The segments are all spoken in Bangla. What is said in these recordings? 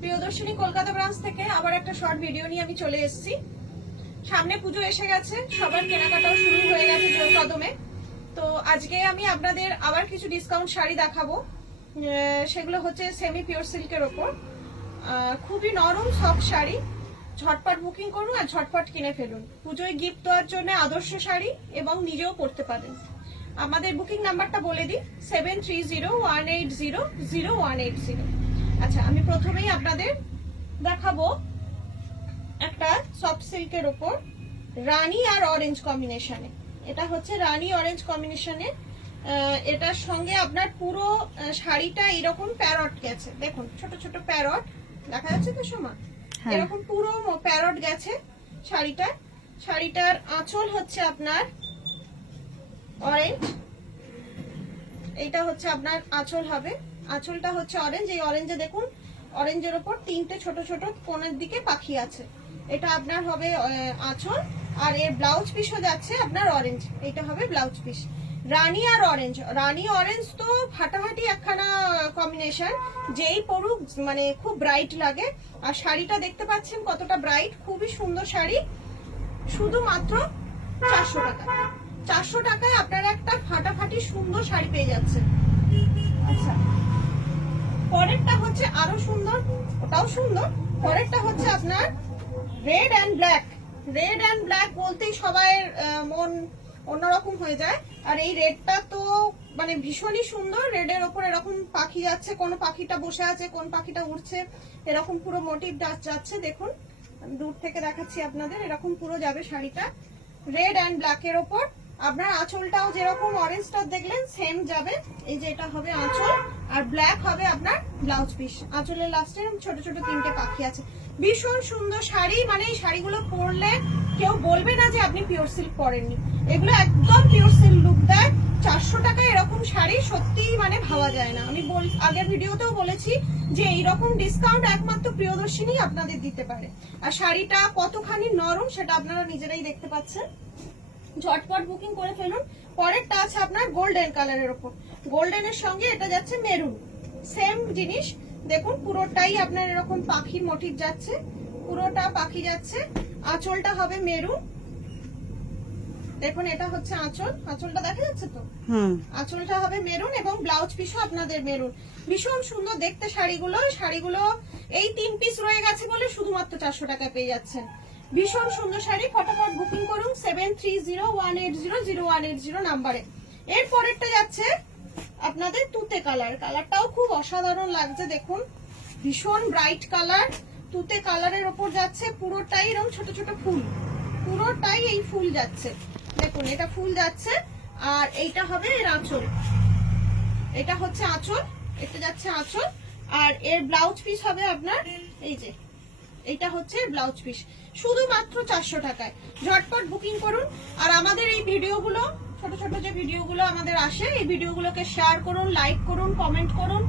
প্রিয়দর্শিনী কলকাতা ব্রাঞ্চ থেকে আবার একটা শর্ট ভিডিও নিয়ে আমি চলে এসেছি। সামনে পুজো এসে গেছে, সবার কেনাকাটাও শুরু হয়ে গেছে জোর কদমে। তো আজকে আমি আপনাদের আবার কিছু ডিসকাউন্ট শাড়ি দেখাবো। সেগুলো হচ্ছে সেমি পিওর সিল্কের ওপর, খুবই নরম সফট শাড়ি। ঝটপট বুকিং করুন আর ঝটপট কিনে ফেলুন। পুজোয় গিফট দেওয়ার জন্য আদর্শ শাড়ি এবং নিজেও পরতে পারেন। আমাদের বুকিং নাম্বারটা বলে দিই 7301800180। আচ্ছা, আমি প্রথমেই আপনাদের দেখাবো একটা সফট সিল্কের ওপর রানী আর অরেঞ্জ কম্বিনেশনে। এটা হচ্ছে রানী অরেঞ্জ কম্বিনেশনে। এটার সঙ্গে আপনার পুরো শাড়িটা এরকম প্যারট গেছে, দেখুন ছোট ছোট প্যারট দেখা যাচ্ছে তো সোমা, এরকম পুরো প্যারট গেছে শাড়িটার আঁচল হচ্ছে আপনার অরেঞ্জ। এইটা হচ্ছে আপনার আঁচল হবে, আঁচলটা হচ্ছে অরেঞ্জ। এই অরেঞ্জে দেখুন, অরেঞ্জের ওপর তিনটে ছোট ছোট কোণের দিকে পাখি আছে। এটা আপনার হবে আঁচল, আর এর ব্লাউজ পিসও যাচ্ছে আপনার অরেঞ্জ। এটা হবে ব্লাউজ পিস। রানী আর অরেঞ্জ, রানী অরেঞ্জ তো ফাটাফাটি একখানা কম্বিনেশন, যেই পরুক মানে খুব ব্রাইট লাগে। আর শাড়িটা দেখতে পাচ্ছেন কতটা ব্রাইট, খুবই সুন্দর শাড়ি। শুধুমাত্র 400 টাকা। 400 টাকায় আপনারা একটা ফাটাফাটি সুন্দর শাড়ি পেয়ে যাচ্ছেন। আচ্ছা, পরেরটা হচ্ছে আরো সুন্দর, ওটাও সুন্দর। পরেরটা হচ্ছে আপনার red and black. Red and black বলতেই সবাই মন অন্যরকম হয়ে যায়। আর এই রেডটা তো মানে ভীষণই সুন্দর। রেডের ওপর এরকম পাখি যাচ্ছে, কোন পাখিটা বসে আছে, কোন পাখিটা উড়ছে, এরকম পুরো মোটিভ যাচ্ছে। দেখুন আমি দূর থেকে দেখাচ্ছি আপনাদের, এরকম পুরো যাবে শাড়িটা রেড অ্যান্ড ব্ল্যাকের ওপর। আপনার আঁচলটাও যেরকম অরেঞ্জটা দেখলেন সেম যাবে। এই যে এটা হবে আঁচল, আর ব্ল্যাক হবে আপনার ব্লাউজ পিস। আঁচলের লাস্টে ছোট ছোট তিনটে পাখি আছে। ভীষণ সুন্দর শাড়ি, মানে এই শাড়িগুলো পরলে কেউ বলবে না যে আপনি পিওর সিল্ক পরেননি। এগুলো একদম পিওর সিল্ক লুক দেয়। 400 টাকায় এরকম শাড়ি সত্যি মানে ভাবা যায় না। আমি আগের ভিডিওতেও বলেছি যে এইরকম ডিসকাউন্ট একমাত্র প্রিয়দর্শিনী আপনাদের দিতে পারে। আর শাড়িটা কতখানি নরম সেটা আপনারা নিজেরাই দেখতে পাচ্ছেন। ঝটপট বুকিং করে ফেলুন। পরেরটা আছে আপনার গোল্ডেন কালারের ওপর, গোল্ডেনের সঙ্গে এটা যাচ্ছে মেরুন। সেম জিনিস, দেখুন পুরোটাই আপনার এরকম পাখির মোটিভ যাচ্ছে, পুরোটা পাখি যাচ্ছে। আঁচলটা হবে মেরুন, দেখুন এটা হচ্ছে আঁচল, আঁচলটা দেখা যাচ্ছে তো, আঁচলটা হবে মেরুন এবং ব্লাউজ পিসও আপনাদের মেরুন। ভীষণ সুন্দর দেখতে শাড়িগুলো এই 3 পিস রয়ে গেছে বলে শুধুমাত্র 400 টাকায় পেয়ে যাচ্ছেন। ভীষণ সুন্দর শাড়ি, ফটাফট বুকিং করুন 7301800180 নাম্বারে। এর পরেরটা যাচ্ছে আপনাদের তুতে কালার। কালারটাও খুব অসাধারণ লাগছে, দেখুন ভীষণ ব্রাইট কালার। তুতে কালারের ওপর যাচ্ছে পুরোটাই এরকম ছোট ছোট ফুল, পুরোটাই এই ফুল যাচ্ছে। দেখুন এটা ফুল যাচ্ছে, আর এইটা হবে এর আঁচল। এটা হচ্ছে আঁচল, এটা যাচ্ছে আঁচল। আর এর ব্লাউজ পিস হবে আপনার এই যে, এইটা হচ্ছে ব্লাউজ পিস। শুধুমাত্র 400 টাকায় ঝটপট বুকিং করুন। আর আমাদের এই ভিডিওগুলো, ছোট ছোট যে ভিডিওগুলো আমাদের আসে, এই ভিডিওগুলোকে শেয়ার করুন, লাইক করুন, কমেন্ট করুন।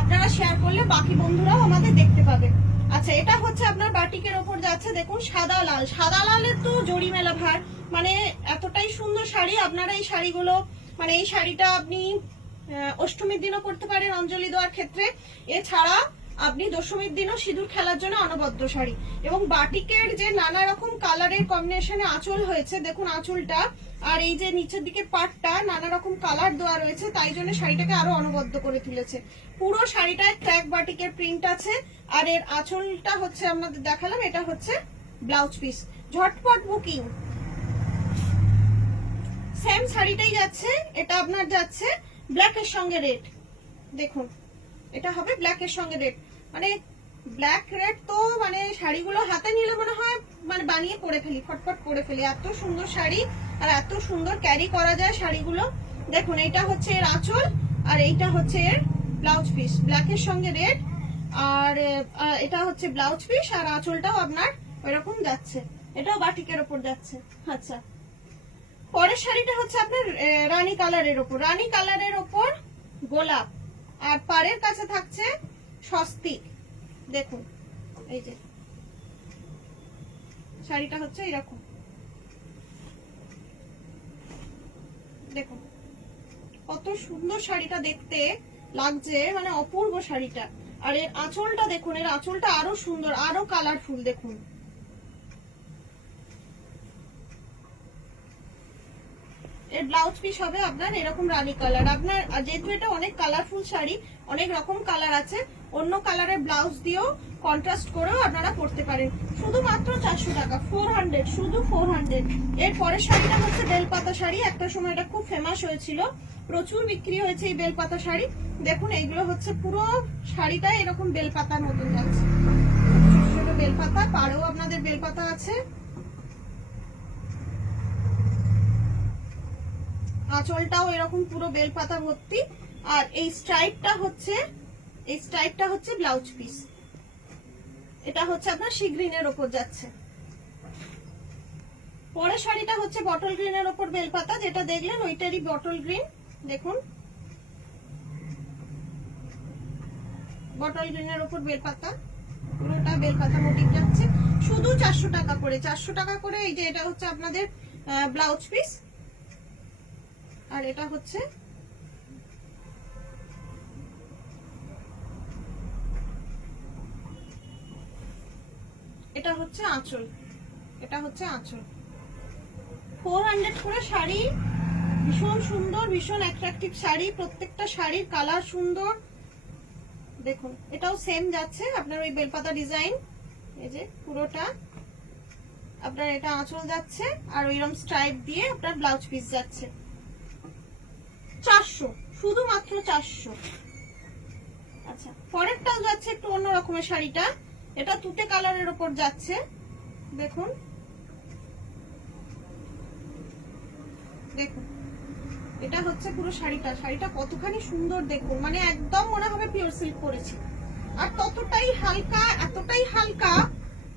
আপনারা শেয়ার করলে বাকি বন্ধুরাও আমাদের দেখতে পাবে। আচ্ছা, এটা হচ্ছে আপনার বাটিকের ওপর যাচ্ছে, দেখুন সাদা লাল। সাদা লালের তো জড়ি মেলা ভার, মানে এতটাই সুন্দর শাড়ি। আপনারা এই শাড়িগুলো মানে এই শাড়িটা আপনি অষ্টমীর দিনও পরতে পারেন অঞ্জলি দেওয়ার ক্ষেত্রে। এছাড়া আপনি দশমীর দিনও সিঁদুর খেলার জন্য অনবদ্য শাড়ি। এবং বাটিকের যে নানা রকম কালারের কম্বিনেশনে আঁচল হয়েছে, দেখুন আঁচলটা আর এই যে নিচের দিকে পাটটা নানা রকম কালার দেওয়া রয়েছে, তাই জন্য শাড়িটাকে আরো অনবদ্য করে তুলেছে। পুরো শাড়িটায় ট্র্যাক বাটিকের প্রিন্ট আছে। আর এর আঁচলটা হচ্ছে আপনাদের দেখালাম, এটা হচ্ছে ব্লাউজ পিস। ঝটপট বুকিং। সেম শাড়িটাই যাচ্ছে, এটা আপনার যাচ্ছে ব্ল্যাকের সঙ্গে রেড। দেখুন এটা হবে ব্ল্যাকের সঙ্গে রেড, মানে ব্ল্যাক রেড তো মানে শাড়িগুলো হাতে নিলে মনে হয় মানে বানিয়ে পরে ফেলি, ফটফট করে ফেলি। এত সুন্দর শাড়ি আর এত সুন্দর ক্যারি করা যায় শাড়িগুলো। দেখুন এটা হচ্ছে এর আঁচল, আর এইটা হচ্ছে এর ব্লাউজ পিস, ব্ল্যাকের সঙ্গে রেড। আর এটা হচ্ছে ব্লাউজ পিস, আর আঁচলটাও আপনার ওইরকম যাচ্ছে, এটাও বাটিকের ওপর যাচ্ছে। আচ্ছা, পরের শাড়িটা হচ্ছে আপনার রানী কালারের ওপর, রানী কালারের ওপর গোলাপ, আর পাড়ের কাছে থাকছে স্বস্তিক। দেখুন এই যে শাড়িটা হচ্ছে এরকম, দেখুন কত সুন্দর শাড়িটা দেখতে লাগছে, মানে অপূর্ব শাড়িটা। আর এর আঁচলটা দেখুন, এর আঁচলটা আরো সুন্দর, আরো কালারফুল। দেখুন এর ব্লাউজ পিস হবে আপনার এরকম রানী কালার। আপনার যেহেতু এটা অনেক কালারফুল শাড়ি, অনেক রকম কালার আছে, অন্য কালারের ব্লাউজ দিয়েও কন্ট্রাস্ট করেও আপনারা পরতে পারেন। শুধুমাত্র 400 টাকা, 400, শুধু 400। এর পরের শাড়িটা হচ্ছে বেলপাতা শাড়ি। একটা সময় এটা খুব ফেমাস হয়েছিল, প্রচুর বিক্রি হয়েছে এই বেলপাতা শাড়ি। দেখুন এইগুলো হচ্ছে পুরো শাড়িটা এরকম বেলপাতার মতন যাচ্ছে, ছোট ছোট বেলপাতা, পাড়েও আপনাদের বেলপাতা আছে। আঁচলটাও এরকম পুরো বেলপাতা ভর্তি। আর এই স্ট্রাইপটা হচ্ছে ব্লাউজ পিস। এটা হচ্ছে আপনার সি গ্রিনের ওপর যাচ্ছে। পরের শাড়িটা হচ্ছে বটল গ্রিনের ওপর বেলপাতা, যেটা দেখলেন ওইটারই বটল গ্রিন। দেখুন বটল গ্রিনের ওপর বেলপাতা, পুরোটা বেলপাতা মোটিভ যাচ্ছে। শুধু 400 টাকা করে, 400 টাকা করে। এই যে এটা হচ্ছে আপনাদের ব্লাউজ পিস, আর এটা হচ্ছে আঁচল। এটা হচ্ছে আঁচল। 400 করে শাড়ি, ভীষণ সুন্দর, ভীষণ অ্যাট্রাকটিভ শাড়ি। প্রত্যেকটা শাড়ির কালার সুন্দর। দেখুন এটাও সেম যাচ্ছে আপনার ওই বেলপাতা ডিজাইন। এই যে পুরোটা আপনার এটা আঁচল যাচ্ছে, আর ওইরকম স্ট্রাইপ দিয়ে আপনার ব্লাউজ পিস যাচ্ছে। 400, শুধুমাত্র 400। আচ্ছা পরেরটাও যাচ্ছে একটু অন্য রকমের শাড়িটা। এটা তুতে কালারের উপর যাচ্ছে। দেখুন দেখুন এটা হচ্ছে পুরো শাড়িটা। শাড়িটা কতখানি সুন্দর দেখুন, মানে একদম মনে হবে পিওর সিল্ক পরেছি। আর ততটাই হালকা, এতটাই হালকা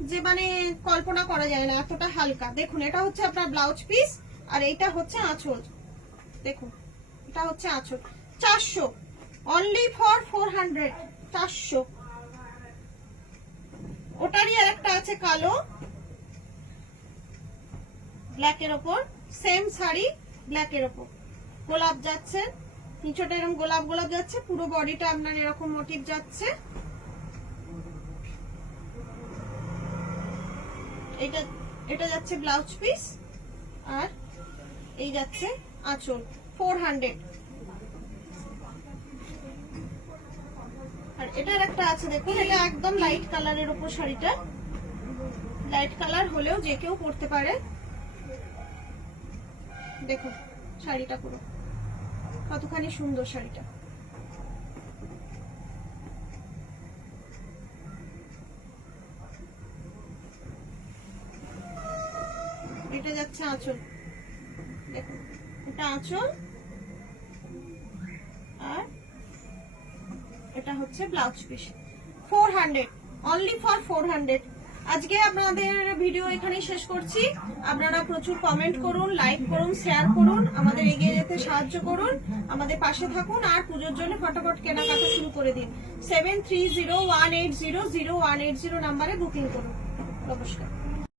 যে মানে কল্পনা করা যায় না, এতটা হালকা। দেখুন এটা হচ্ছে আপনার ব্লাউজ পিস, আর এইটা হচ্ছে আঁচল। দেখুন এটা হচ্ছে আঁচল। 400, অনলি ফর 400, 400। ওটারই আর একটা আছে কালো, ব্ল্যাকের ওপর সেম শাড়ি, ব্ল্যাকের ওপর গোলাপ যাচ্ছে, নিচটা এরকম গোলাপ গোলাপ যাচ্ছে, পুরো বডিটা আপনার এরকম মোটিভ যাচ্ছে। এটা যাচ্ছে ব্লাউজ পিস, আর এই যাচ্ছে আঁচল। 400। আর এটার একটা আছে দেখুন, এটা একদম লাইট কালারের উপর শাড়িটা। লাইট কালার হলেও যে কেউ পরতে পারে। দেখুন শাড়িটা পুরো কতখানি সুন্দর শাড়িটা। এটা যাচ্ছে আঁচল। দেখুন এটা আঁচল, আর এটা হচ্ছে ব্লাউজ পিস। 400, only for 400। আজকে আপনাদের ভিডিও এখানেই শেষ করছি। আপনারা প্রচুর কমেন্ট করুন, লাইক করুন, শেয়ার করুন, আমাদের এগিয়ে যেতে সাহায্য করুন, আমাদের পাশে থাকুন। আর পুজোর জন্য ফটাফট কেনাকাটা শুরু করে দিন। 7301800180 নাম্বারে বুকিং করুন। নমস্কার।